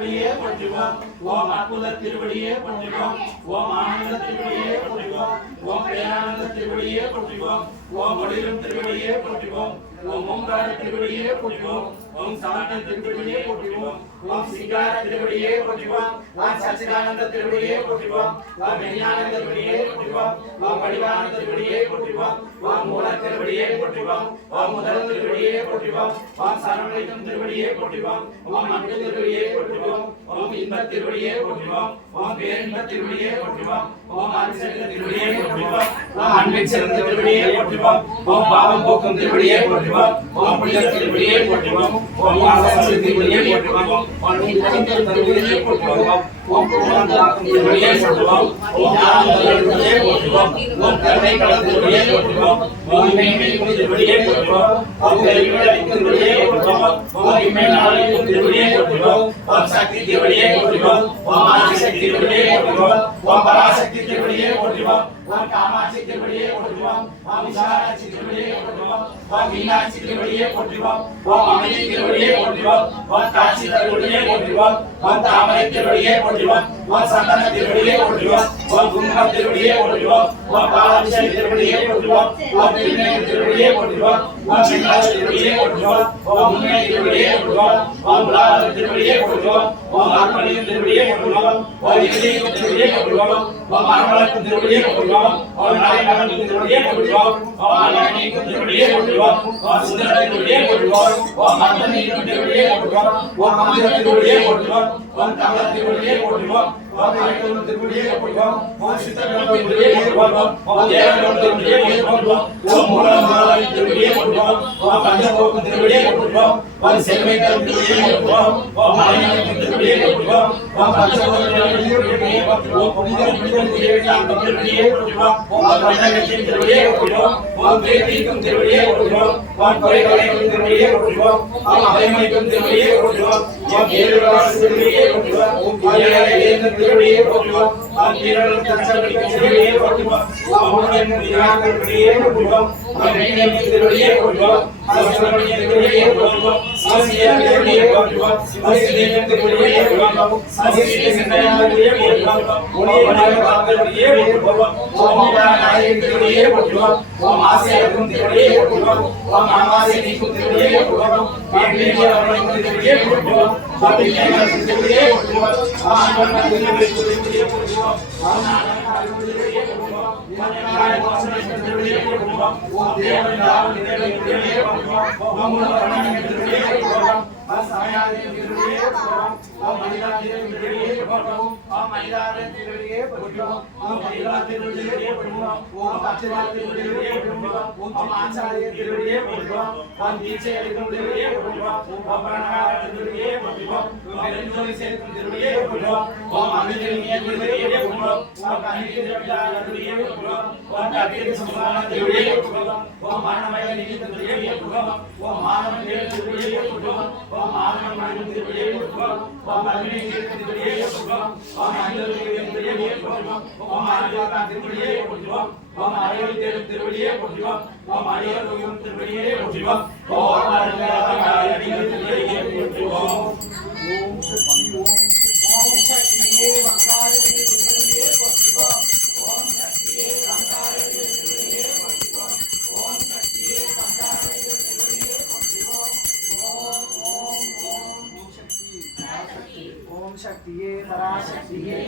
திருவடியே போற்றுவோம் ஓம் அற்புத திருவடியே போற்றுவோம் ஓம் ஆனந்த திருவடியே போற்றுவோம் ஓம் பேரானந்த திருவடியே போற்றுவோம் ஓம் ஒளிரும் திருவடியே போற்றுவோம் ஓம் ஓங்கார திருவடியே போற்றுவோம் ஓம் சமண திருவடியே போற்றுவோம் ஓம் சிங்கார திருவடியே போற்றுவோம் ஓம் சச்சிதானந்த திருவடியே போற்றுவோம் ஓம் ஞானந்த திருவடியே போற்றுவோம் ஓம் வடிவானந்த திருவடியே போற்றுவோம் திருவடியே போற்றுவோம் ஓம் முதல் திருவடியே போற்றுவோம் ஓம் சரவணைக்கும் திருவடியே போற்றுவோம் ஓம் அன்பு திருவடியே போற்றுவோம் இன்ப திருவடியே போற்றுவோம் ஓம் பேரின்ப திருவடியே போற்றுவோம் ஓம் அரிசிறந்த திருவடியே போற்றுவோம் ஓம் அன்பின் சிறந்த திருவடியே போற்றுவோம் ஓம் பாவம் போக்கும் திருவடியே போற்றுவோம் ஓம் புனித திருவடியே போற்றுவோம் ஓம் திருவடியே போற்றுவோம் ஓம் திருவடியே போற்றுவோம் ஓம் திருவடியே போற்றுவோம் ஓம் திருவடியே போற்றுவோம் ஓம் கருணை கலந்த திருவடியே போற்றுவோம் ஓம் திருவடியே போற்றுவோம் ஓம் கருவிழக்கும் திருவடியே போற்றுவோம் ஓம் இமை நாளைக்கும் திருவடியே போற்றுவோம் ஓம் சக்தி திருவடியே போற்றுவோம் ஓம் ஆதிசக்தி திருவடியே போற்றுவோம் ஓம் பராசக்தி திருவடியே போற்றுவோம் ஓம் காமாட்சி திருவடியே போற்றுவோம் ஓம் விசாலாட்சி திருவடியே போற்றுவோம் ஓம் மீனாட்சி திருவடியே போற்றுவோம் ஓம் அமைதி திருவடியே போற்றுவோம் ஓம் காட்சி திருவடியே போற்றுவோம் உன் தாமரை திருவடியே போற்றுவோம் உன் சந்தன திருவடியே போற்றுவோம் உன் குங்குமம் திருவடியே போற்றுவோம் உன் பாலாபிஷேக திருவடியே போற்றுவோம் உன் திருநெல் திருவடியே போற்றுவோம் உன் சிங்கார திருவடியே போற்றுவோம் உன் முன்னை திருவடியே போற்றுவோம் உன் புலாத திருவடியே போற்றுவோம் உன் அர்ப்பணியின் திருவடியே போற்றுவோம் உன் இறுதியின் திருவடியே போற்றுவோம் உன் மரமலத்தின் திருவடியே போற்றுவோம் உன் நாயகனின் திருவடியே போற்றுவோம் உன் அழகனின் திருவடியே உன் சுந்தரத்தின் திருவடியே உன் மந்தனின் திருவடியே உன் மந்திரத்தின் திருவடியே double ஓம் கமல திருவடியே போற்றுவோம் ஓம் அழைக்கும் திருவடியே போற்றுவோம் ஓம் சித்தர்களும் திருவடியே போற்றுவோம் ஓம் தேவர்களும் திருவடியே போற்றுவோம் ஓம் மூலமாலை திருவடியே போற்றுவோம் ஓம் பஞ்சபோக்கும் திருவடியே போற்றுவோம் ஓம் செல்வைக்கும் திருவடியே போற்றுவோம் ஓம் மலையனுக்கும் திருவடியே போற்றுவோம் ஓம் பஞ்சபோக்கும் திருவடியே போற்றுவோம் புனித புனித திருவடியாக்கும் திருவடியே போற்றுவோம் ஓம் கண்ணகத்தின் திருவடியே போற்றுவோம் ஓம் தேவிக்கும் திருவடியே போற்றுவோம் ஓம் குறைகளைக்கும் திருவடியே போற்றுவோம் ஓம் அவைமணிக்கும் திருவடியே போற்றுவோம் ஓம் ஏழுவாசு திருவடியே போற்றுவோம் ஓம் ஏழையின் திருவடியே போற்றுவோம் ఓం దేవన దావన దేవన ओम ब्रह्मणे विद्रुवे ओम वसायादे विद्रुवे ओम ओम महिलादे विद्रुवे ओम ओम महिलादे विद्रुवे ओम ओम महिलादे विद्रुवे ओम ओम अक्षरादे विद्रुवे ओम ओम आचार्य विद्रुवे ओम ओम नीचे विद्रुवे ओम ओम प्राणाय विद्रुवे ओम ओम वेदों से विद्रुवे ओम ओम अभिजनीय विद्रुवे ओम ओम कानिके विद्रुवे ओम ओम कानिके संभावना विद्रुवे ओम ओम मानवय निमित्त विद्रुवे ஓம் சமயாதின் திருவடியே போற்றுவோம் ஓம் மனிதாதின் திருவடியே போற்றுவோம் ஓம் மனிதாதின் திருவடியே போற்றுவோம் ஓம் மனிதா திருவடியே போற்றுவோம் ஓம் பச்சையா திருவடியே போற்றுவோம் ஓம் ஆச்சாரிய திருவடியே போற்றுவோம் ஓம் தீட்சை அளிக்கும் திருவடியே போற்றுவோம் ஓம் பிரணகார திருவடியே போற்றுவோம் ஓம் பெருஞ்சோதி పరాశక్తియే పరాశక్తియే